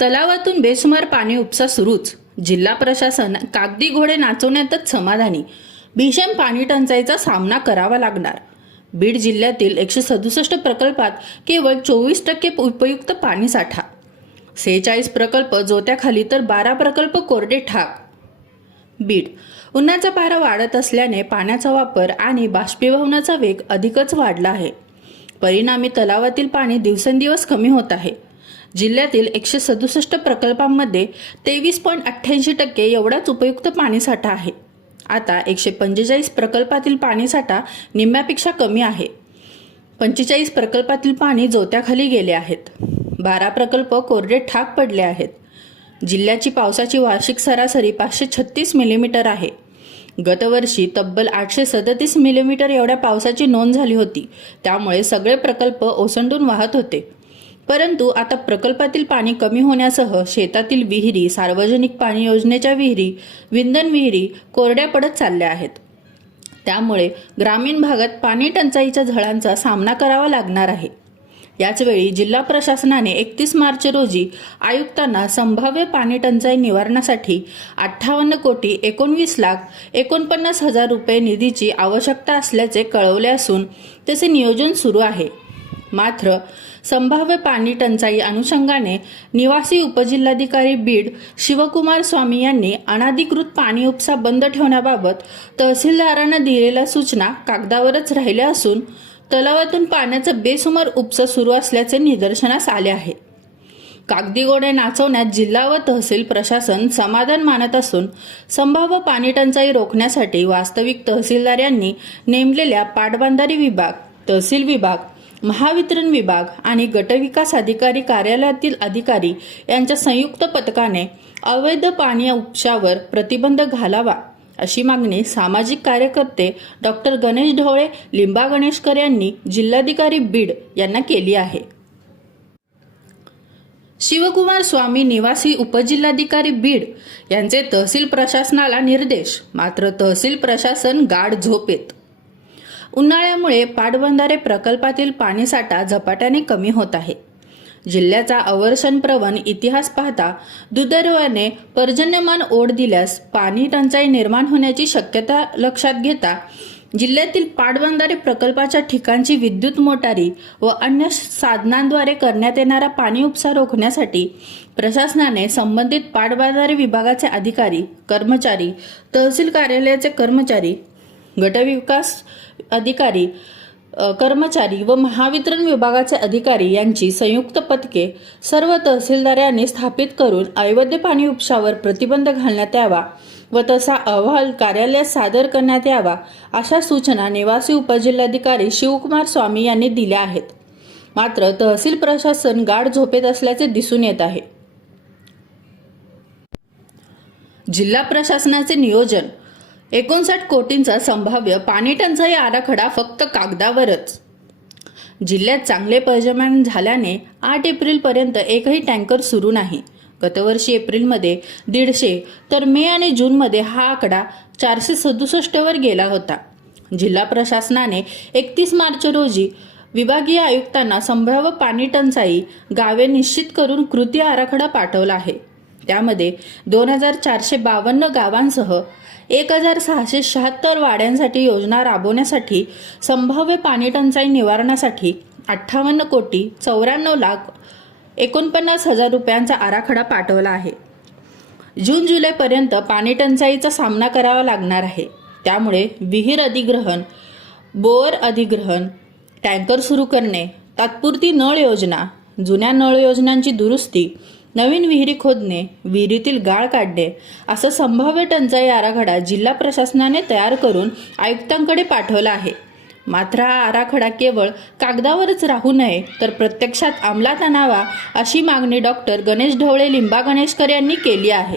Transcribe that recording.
तलावातून बेसुमार पाणी उपसा सुरूच. जिल्हा प्रशासन कागदी घोडे नाचवण्यातच समाधानी. भीषण पाणी टंचाईचा सामना करावा लागणार. बीड जिल्ह्यातील एकशे सदुसष्ट प्रकल्पात केवळ चोवीस टक्के उपयुक्त पाणी साठा. सेहेचाळीस प्रकल्प जोत्याखाली तर बारा प्रकल्प कोरडे ठाक. बीड. उन्हाचा पारा वाढत असल्याने पाण्याचा वापर आणि बाष्पीभवनाचा वेग अधिकच वाढला आहे. परिणामी तलावातील पाणी दिवसेंदिवस कमी होत आहे. जिल्ह्यातील एकशे सदुसष्ट प्रकल्पांमध्ये तेवीस पॉईंट अठ्ठ्याऐंशी टक्के एवढाच उपयुक्त पाणीसाठा आहे. आता एकशे पंचेचाळीस प्रकल्पातील पाणीसाठा निम्म्यापेक्षा कमी आहे. पंचेचाळीस प्रकल्पातील पाणी जोत्याखाली गेले आहेत. बारा प्रकल्प कोरडे ठाक पडले आहेत. जिल्ह्याची पावसाची वार्षिक सरासरी पाचशे छत्तीस मिलीमीटर आहे. गतवर्षी तब्बल आठशे सदतीस मिलीमीटर एवढ्या पावसाची नोंद झाली होती. त्यामुळे सगळे प्रकल्प ओसंडून वाहत होते. परंतु आता प्रकल्पातील पाणी कमी होण्यासह शेतातील विहिरी सार्वजनिक पाणी योजनेच्या विहिरी विंधन विहिरी कोरड्या पडत चालल्या आहेत. त्यामुळे ग्रामीण भागात पाणी टंचाईच्या झळांचा सामना करावा लागणार आहे. याचवेळी जिल्हा प्रशासनाने एकतीस मार्च रोजी आयुक्तांना संभाव्य पाणी टंचाई निवारणासाठी अठ्ठावन्न कोटी एकोणवीस लाख एकोणपन्नास हजार रुपये निधीची आवश्यकता असल्याचे कळवले असून त्याचे नियोजन सुरू आहे. मात्र संभाव्य पाणी टंचाई अनुषंगाने निवासी उपजिल्हाधिकारी बीड शिवकुमार स्वामी यांनी अनाधिकृत पाणी उपसा बंद ठेवण्याबाबत तहसीलदारांना दिलेल्या सूचना कागदावरच राहिल्या असून तलावातून पाण्याचा बेसुमार उपसा सुरू असल्याचे निदर्शनास आले आहे. कागदी गोडे नाचवण्यात जिल्हा व तहसील प्रशासन समाधान मानत असून संभाव्य पाणी टंचाई रोखण्यासाठी वास्तविक तहसीलदार यांनी नेमलेल्या पाटबंधारी विभाग तहसील विभाग महावितरण विभाग आणि गटविकास अधिकारी कार्यालयातील अधिकारी यांच्या संयुक्त पथकाने अवैध पाणी उपशावर प्रतिबंध घालावा अशी मागणी सामाजिक कार्यकर्ते डॉक्टर गणेश ढवळे लिंबा गणेशकर यांनी जिल्हाधिकारी बीड यांना केली आहे. शिवकुमार स्वामी निवासी उपजिल्हाधिकारी बीड यांचे तहसील प्रशासनाला निर्देश मात्र तहसील प्रशासन गाढ झोपेत. उन्हाळ्यामुळे पाटबंधारे प्रकल्पातील पाणीसाठा झपाट्याने कमी होत आहे. जिल्ह्याचा अवर्षण प्रवण इतिहास पाहता दुर्दैवाने पर्जन्यमान ओढ दिल्यास पाणी टंचाई निर्माण होण्याची शक्यता लक्षात घेता जिल्ह्यातील पाटबंधारे प्रकल्पाच्या ठिकाणची विद्युत मोटारी व अन्य साधनांद्वारे करण्यात येणारा पाणी उपसा रोखण्यासाठी प्रशासनाने संबंधित पाटबंधारे विभागाचे अधिकारी कर्मचारी तहसील कार्यालयाचे कर्मचारी गटविकास अधिकारी कर्मचारी व महावितरण विभागाचे अधिकारी यांची संयुक्त पथके सर्व तहसीलदारांनी स्थापित करून अवैध पाणी उपशावर प्रतिबंध घालण्यात यावा व तसा अहवाल कार्यालयात सादर करण्यात यावा अशा सूचना निवासी उपजिल्हाधिकारी शिवकुमार स्वामी यांनी दिल्या आहेत. मात्र तहसील प्रशासन गाढ झोपेत असल्याचे दिसून येत आहे. जिल्हा प्रशासनाचे नियोजन एकोणसाठ कोटींचा संभाव्य पाणी टंचाई आराखडा फक्त कागदावरच. जिल्ह्यात चांगले पर्जमान झाल्याने आठ एप्रिलपर्यंत एकही टँकर सुरू नाही. गतवर्षी एप्रिलमध्ये दीडशे तर मे आणि जूनमध्ये हा आकडा चारशे सदुसष्टवर गेला होता. जिल्हा प्रशासनाने एकतीस मार्च रोजी विभागीय आयुक्तांना संभाव्य पाणी टंचाई गावे निश्चित करून कृती आराखडा पाठवला आहे. त्यामध्ये दोन हजार चारशे बावन्न गावांसह एक हजार सहाशे शहात्तर वाड्यांसाठी योजना राबवण्यासाठी संभाव्य पाणी टंचाई निवारणासाठी अठ्ठावन्न कोटी चौऱ्याण्णव लाख एकोणपन्नास हजार रुपयांचा आराखडा पाठवला आहे. जून जुलैपर्यंत पाणी टंचाईचा सामना करावा लागणार आहे. त्यामुळे विहीर अधिग्रहण बोअर अधिग्रहण टँकर सुरू करणे तात्पुरती नळ योजना जुन्या नळ योजनांची दुरुस्ती नवीन विहिरी खोदणे विहिरीतील गाळ काढणे असं संभाव्य टंचाई आराखडा जिल्हा प्रशासनाने तयार करून आयुक्तांकडे पाठवला आहे. मात्र हा आराखडा केवळ कागदावरच राहू नये तर प्रत्यक्षात अंमलात आणावा अशी मागणी डॉक्टर गणेश ढवळे लिंबा गणेशकर यांनी केली आहे.